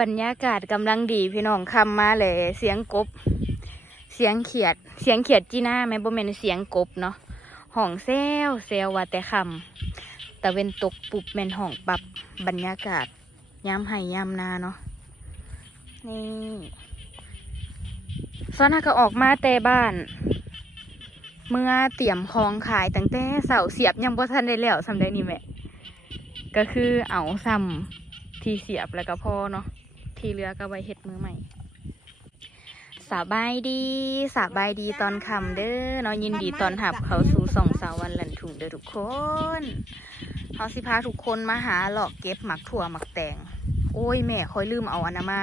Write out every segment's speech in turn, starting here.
บรรยากาศกำลังดีพี่น้องคำมาเลยเสียงกบ เสียงเขียด เสียงเขียดจีน่าแม่บ่แม่นเสียงกบเนาะห้องเซลเซลว่าแต่คำแต่เวนตกปุบแม่นห้องปรับบรรยากาศยามไห้ยามนาเนาะนี่ซอนาก็ออกมาแต่บ้าน เมื่อเตรียมของขายตั้งแต่เสาเสียบยังบ่ทันได้แล้วสำได้นี่แม่ก็คือเอาซ้ำที่เสียบแล้วก็พอเนาะ ที่เหลือก็ไว้เฮ็ดมือใหม่สบายดีสบายดีตอนคำเด้อเนาะยินดีตอนหับเขาสู่สองสาววันหลันถุงเด้อทุกคนเขาสิพาทุกคนมาหาหลอกเก็บหมักถั่วหมักแตงโอ้ยแม่คอยลืมเอาอันนะมา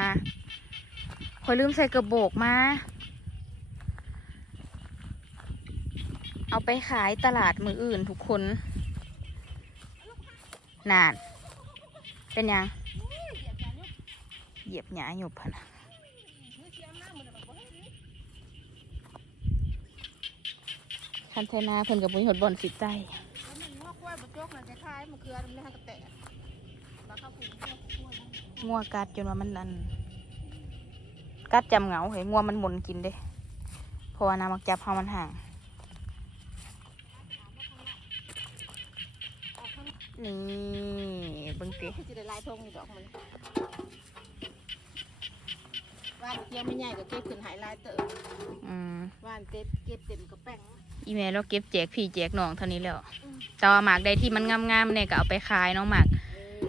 คอยลืมใส่กระโบกมา เอาไปขายตลาดมืออื่นทุกคนนานเป็นยัง เหยียบหยาหยบพะนะคันเทนาเพิ่นกับมุ้ยหดบ่อนสิใจงัวกัดจนว่ามันนัน กัดจำเหงาเห็นงัวมันหมุนกินเด้เพราะว่าน้ำมักจับเฮามันห่าง นี่เบิ่งติจะได้ลายทงดอกมัน ว่านเกี่ยวไม่ใหญ่ก็เก็บขึ้นหายลายเต๋ออืมว่านเก็บเก็บเต็มกระแป้งอีเมลเราเก็บแจกพี่แจกน้องเท่านี้แล้วแต่ว่าหมากใดที่มันงามๆเนี่ยก็เอาไปขายเนาะหมากเออ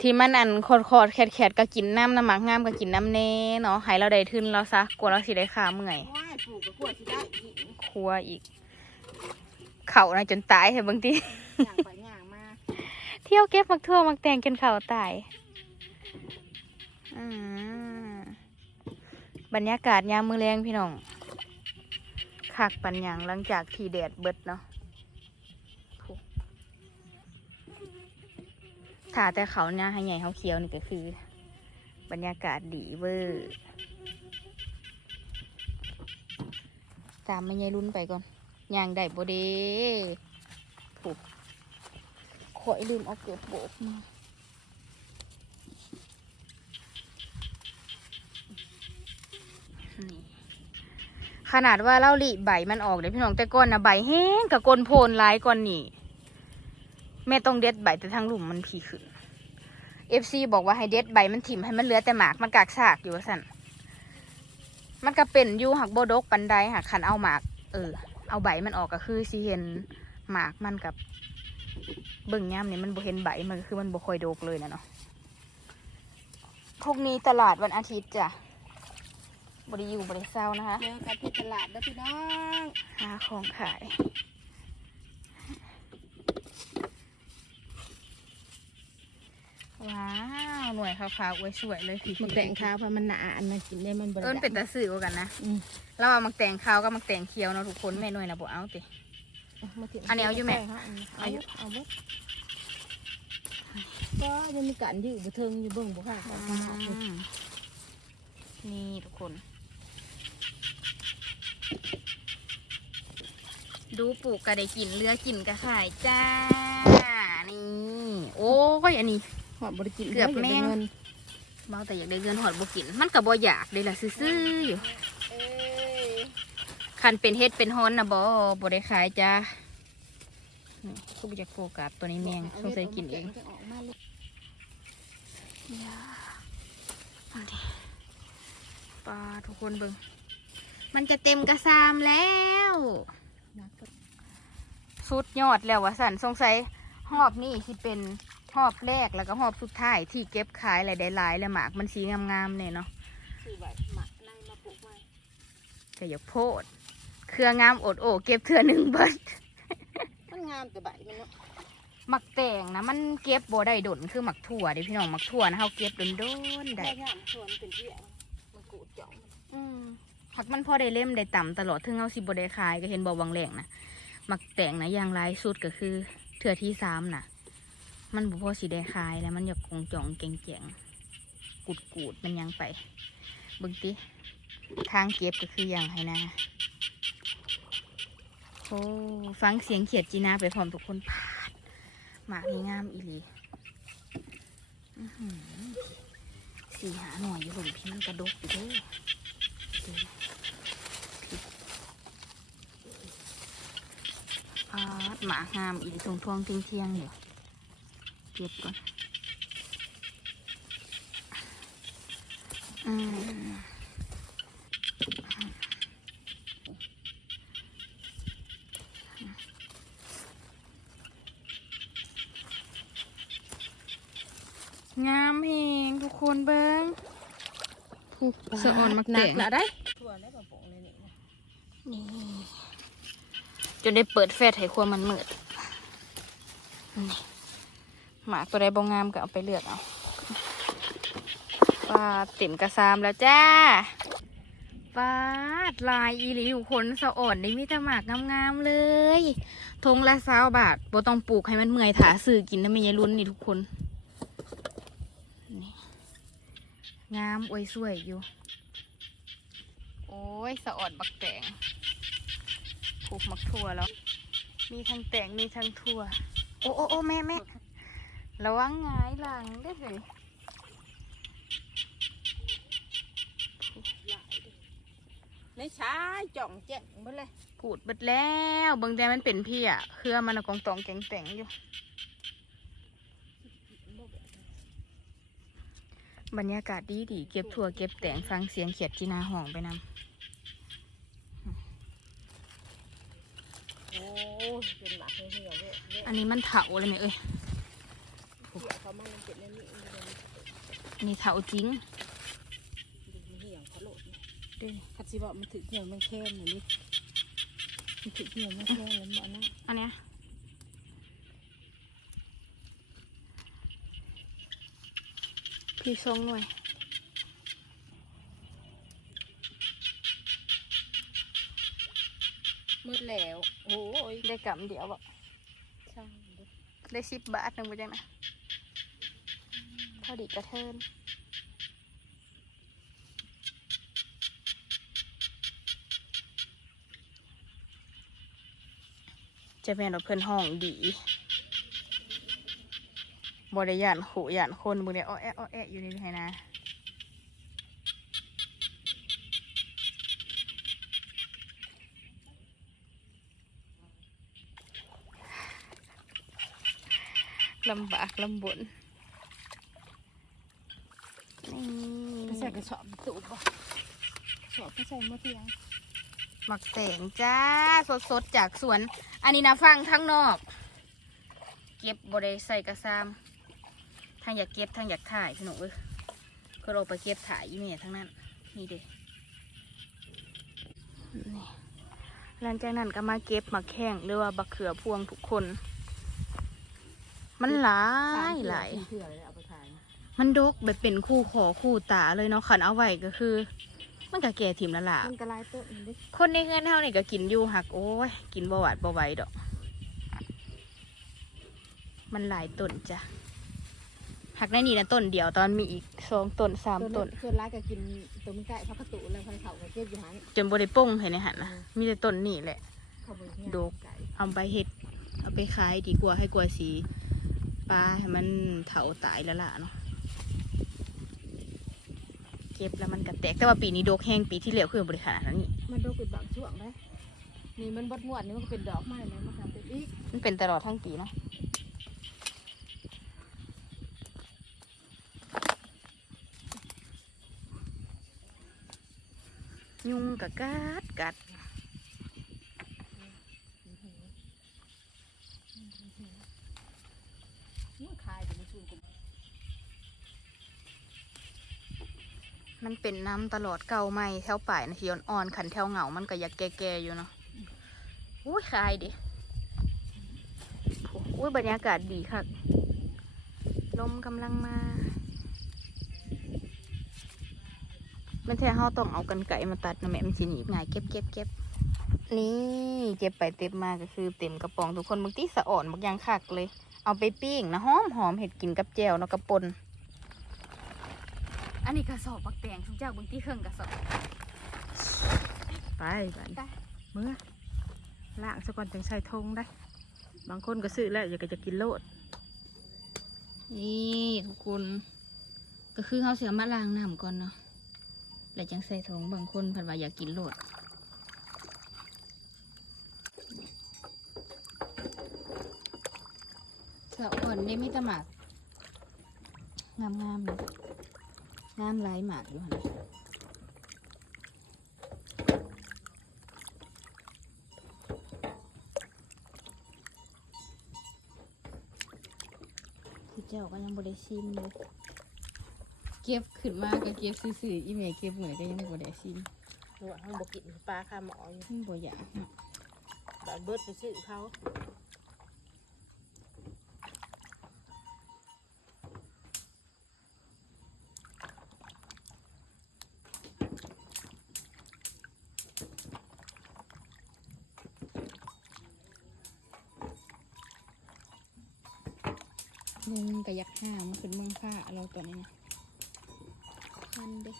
ที่มันอันคอดๆแคดๆก็กินน้ำน้ำหมากงามก็กินน้ำเน่เนาะให้เราได้ทุนเราซะกลัวเราสิได้ค่าเมื่อยว่านปลูกกับกล้วยสิได้อีกครัวอีก เข่านะจนตายเถอะบางทีอย่างไปอย่างมาเที่ยวเก็บมักทั่วมักแตงจนเข่าตาย อืม บรรยากาศยามมือแรงพี่น้องคักปันหยังหลังจากที่แดดเบิดเนาะถ้าแต่เขาเนี่ยให้ใหญ่เขาเขียวนี่ก็คือ บรรยากาศดีเวอร์ตามไม่ใหญ่รุ่นไปก่อนย่างได้บ่เด้ผูกข่อยลืมเอาเก็บโบกมานี่ ขนาดว่าเล่าลีใบมันออกเดี๋ยพี่น้องแต่ก้อนนะใบแห้งกับก้นโพนร้ายก่อนนี่แม่ต้องเด็ดใบแต่ทางหลุมมันผีขึ้นเอฟซีบอกว่าให้เด็ดใบมันถิ่มให้มันเหลือแต่หมากมันกากซากอยู่สั่นมันก็เป็นอยู่หักโบดกปันไดหักขันเอาหมาก เออ เอาใบมันออกก็คือสิเห็นหมากมันกับเบิ่งย่ามนี่มันบ่เห็นใบมันคือมันบ่ค่อยโดกเลยนะเนาะพรุ่งนี้ตลาดวันอาทิตย์จ้ะ บริอยู่บริเศร้านะคะ เจอกันที่ตลาดเด้อพี่น้อง หาของขาย ว้าว หน่วยขาวๆไว้สวยเลยพี่มันแต่งข้าวเพราะมันหนาอันนั้นกินได้มันบริเอิ้นเป็นตาสื่อกันนะอืมเราเอามักแต่งขาวกับมักแต่งเขียวเนาะทุกคนแม่หน่วยนะบ่เอาติมาถึงอันนี้เอาอยู่ไหมเอาเอาอยู่เอาเบ่ก็ยังมีการยืดบ่เทิงอยู่เบิ่งบ่ค่ะอืมนี่ทุกคน ดูปลูกกระไดกินเรือกินกระขายจ้า นี่ โอ้ยอันนี้ หอมบริกินเกือบแม่งเงินเมาแต่อยากได้เงินหอดบกิน มันกับบ่อยากเลยล่ะซื่อๆอยู่เอ้ยคันเป็นเฮ็ดเป็นฮอนนะบ่บ่ได้ขายจ้านี่กูไปจากโฟกัสตัวนี้แมงสงสัยกินเองจะออกมาเลยเอาดิปลาทุกคนเบิ่ง มันจะเต็มกระซามแล้วนะก็สุดยอดแล้ววะสันสงสัยหอบนี่สิเป็นหอบแรกแล้วก็หอบสุดท้ายที่เก็บขายอะไรได้หลายแล้วหมากมันสีงามๆเนี่ยเนาะซื้อไว้หมักในมาปลูกไว้ก็อย่าโพดเครืองามอดโอเก็บเทื่อหนึ่งเบิดมันงามแต่ใบมันเนาะหมักแตงนะมันเก็บบ่ได้ดนคือหมักถั่วเด้พี่น้องหมักถั่วนะเฮาเก็บโดนโดนๆได้ได้งามส่วนเป็นเที่ยงมันกูดจ่องอืม ผักมันพอได้เล่มได้ต่ำตลอดถึงเฮาสิบ่ได้ขายก็เห็นบ่วังแรงนะหมักแต่งนะอย่างหลายสุดก็คือเทื่อที่สามนะมันบ่พอสิได้ขายแล้วมันอยากคงจ่องเก่งแจงกูดกูดมันยังไปบิ่งติทางเก็บก็คืออย่างให้นะโอ้ฟังเสียงเขียดจีน่าไปพร้อมทุกคนพาดหมากนี่งามอีหลีสี่หาหน่อยอยู่หลุมพี่มันกระดกอยู่เด้อเด้ออ่า หมางามอีกตรงทวงเทียงเทียงๆอยู่เก็บก่อนอืมงามเองทุกคนเบิ้งสะอ่อนมักแตกหนัละได้ทั่วได้ปะปงเลยนี่ นะได้เปิดแฟดให้ครัวมันมืดนี่หมากตัวใดบงงามก็เอาไปเลือกเอาปลาเต็มกระซามแล้วจ้าปลาดลายอีหลีอยู่คนสะอ่อนได้มีแต่หมากงามๆเลยทงละสาวบาทบ่ต้องปลูกให้มันเมื่อยถาซื้อกินนะไม่ยายรุ่นนี่ทุกคนงามอวยสวยอยู่ โอ้ยสะอ่อนบักแตง ผูกมักทั่วแล้ว มีทั้งแตงมีทั้งทั่ว โอ้โอ้โอ้แม่แม่ระวังหงายหลังได้อเลยในช้ายจ่องแจ้งเบ่เลยพูดเบิดแล้วเบางแต่มันเป็นพี่อะเครือมันอะกองตองแกงแต่งอยู่ บรรยากาศดีดีๆเก็บถั่วเก็บแตงฟังเสียงเขียดจีนาห้องไปนำ อ้ยเป็นหมักเหี่ยวๆเว้ยเว้ยอันนี้มันเถาเลยไหมเอ้ยเหี่ยวเขามันเป็นในนี้มันเป็นอันนี้เถาจริงเหี่ยวเขาโลดนี่เด้อคัดสิบอกมันถึงเหี่ยวมันแค่นนี่มันถึงเหี่ยวมันแค่นแล้วบ่นะอันเนี้ยพี่ทรงหน่วยมืดแล้ว โอ้ ยได้กำเดียวบ่ช่างเด้อได้สิบบาทหนึ่งบ่จังนะพอดีกระเทินจะเป็นว่าเพิ่นห้องดีบริยานขู่ยานคนบุเนี่ยอ้อแอะอ้อแอะอยู่นี่ไงนะ ลำบากลำบนนี่ก็ใส่กระสอบตูบบ่สอบก็ใส่เมื่อเที่ยงหมักแตงจ้า สดๆ จากสวน อันนี้นะฟังทั้งนอก เก็บบริใส่กระซามทั้งอยากเก็บทั้งอยากถ่ายพี่หนูเอ้ยก็เราไปเก็บถ่ายอีเมลทั้งนั้น นี่เด้นี่หลังจากนั้นก็มาเก็บมาแข่งหรือว่าบักเขือพวงทุกคน มันหลายหลายเถื่อเลยเอาไปขายมันดกแบบเป็นคู่ขอคู่ตาเลยเนาะขันเอาไว้ก็คือ มันก็แก่ถิ่มแล้วล่ะมันกระลายต้นนี่คนในเงินเท่านี่ก็กินอยู่หักโอ้ยกินบ่หวาดบ่ไหวดอก มันหลายต้นจ้ะหักในนี่นะต้นเดียวตอนมีอีกสองต้นสามต้นส่วนร้ายก็กินตัวมันใกล้พักกระตุแล้วพันเขาก็เก็บอยู่หันจนบ่ได้ป้งเห็นในหันนะมีแต่ต้นนี่แหละเขาบอกเนี่ยดกเอาไปเห็ดเอาไปขายดีกว่าให้กว่าสี ปลาให้มันเถาตายแล้วล่ะเนาะเก็บแล้วมันก็แตกแต่ว่าปีนี้ดกแห้งปีที่แล้วคือบริขนาดนั้นนี่มันดกเป็นบางช่วงได้นี่มันบดงวดนี่มันก็เป็นดอกไม้เลยมันทำเป็นอีกมันเป็นตลอดทั้งปีเนาะยุงกับกัดกัด มันคายเป็นชูกมันเป็นน้ำตลอดเก่าไม่แถวป่ายนะที่อ่อนๆขันแถวเหงา มันก็อยากแก่ๆอยู่เนาะอุ้ยคายดิอ้อุ้ยบรรยากาศดีค่ะลมกำลังมามันแท้เฮาต้องเอากันไก่มาตัดนะแม่มันสิหนีบง่ายเก็บเก็บเก็บนี่เก็บไปเต็มมาก็คือเต็มกระป๋องทุกคนบางทีสะอ่อนบางอย่างคักเลย เอาไปปิ้งนะหอมหอมเห็ดกินกับแจวเนาะกระปนอันนี้กระสอบปักแตงทุกอย่างบางทีเครื่องกระสอบไปไปเมื่อล่างซะก่อนจังใส่ทงได้ บางคนก็ซื้อแล้วอยากจะกินโลด นี่ทุกคนก็คือเขาเสียมาล้างน้ำก่อนเนาะแล้วจังใส่ถุงบางคนเพันว่าอยากกินโหลด สะอ่อนได้มีแตหมากงามงามๆเลยงามหลายหมากอยู่หั่นน่ะคือเจ้าก็ยังบริซิมเลยเก็บขึ้นมาก็เก็บซื่อๆอีเมลเก็บเหมือนก็ยังบ่ได้ซิมหนวดมันบกินปลาคาหมออยู่มันบ่อยากเนาะแบบเบิดไปซื้อเขา งก็อยากห้ามขึ้นเมืองฟ้าเราตัวนี้นะมันเด็ก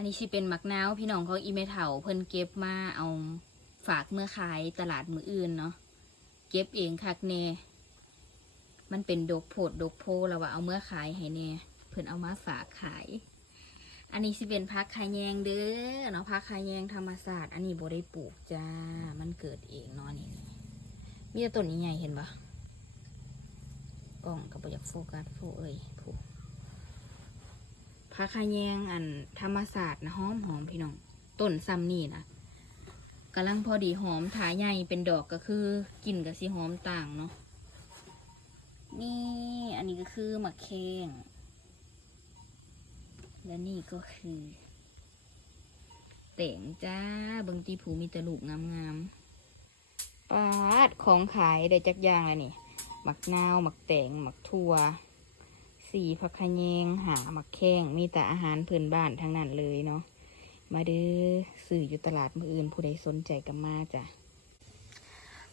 อันนี้สิเป็นมักนาวพี่น้องเขาอีเมเถาเพิ่นเก็บมาเอาฝากเมื่อขายตลาดมืออื่นเนาะเก็บเองคักแน่มันเป็นดกโพดดกโพแล้วว่าเอาเมื่อขายให้แน่เพิ่นเอามาฝากขาย อันนี้สิเป็นพักขายแยงเด้อเนาะพักขายแยงธรรมศาสตร์อันนี้บ่ได้ปลูกจ้ามันเกิดเองเนาะนี่มีแต่ต้นใหญ่เห็นปะกล้องก็บ่อยากโฟกัสโฟเอ้ยผู พักขายแยงอันธรรมศาสตร์นะหอมหอมพี่น้องต้นซ้ำนี่นะกำลังพอดีหอมถาใหญ่เป็นดอกก็คือกลิ่นกับสีหอมต่างเนาะนี่อันนี้ก็คือหมักเคงและนี่ก็คือแต่งจ้าบางตีผูมีแตลูกงามๆปาดของขายได้จักอย่างแล้วนี่หมักนาวหมักแต่งหมักทั่ว สีผักขะแยงหาหมักแข้งมีแต่อาหารพื้นบ้านทั้งนั้นเลยเนาะมาเด้อสื่ออยู่ตลาดมืออื่น ผู้ใดสนใจก็มาจ้ะ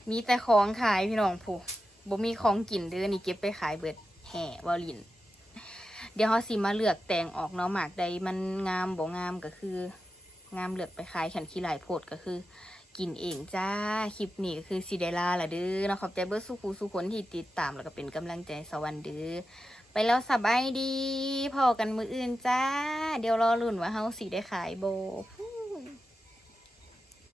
มีแต่ของขายพี่น้องผู้บ่มีของกินเด้อนี่เก็บไปขายเบิดแห่วาลิน เดี๋ยวเขาสิมาเลือกแต่งออกเนาะหมากใดมันงามบ่งามก็คืองามเลือกไปขายขันขี้ลายโพดก็คือ กินเองจ้าคลิปนี้ก็คือสิเดล่าละเด้อเนาะขอบใจเบิร์สุขูสุคนที่ติดตามแล้วก็เป็นกำลังใจสวัสดี ไปแล้วสบายดีพอกันมืออื่นจ้า เดี๋ยวรอลุ่นว่าเฮาสีได้ขายโบ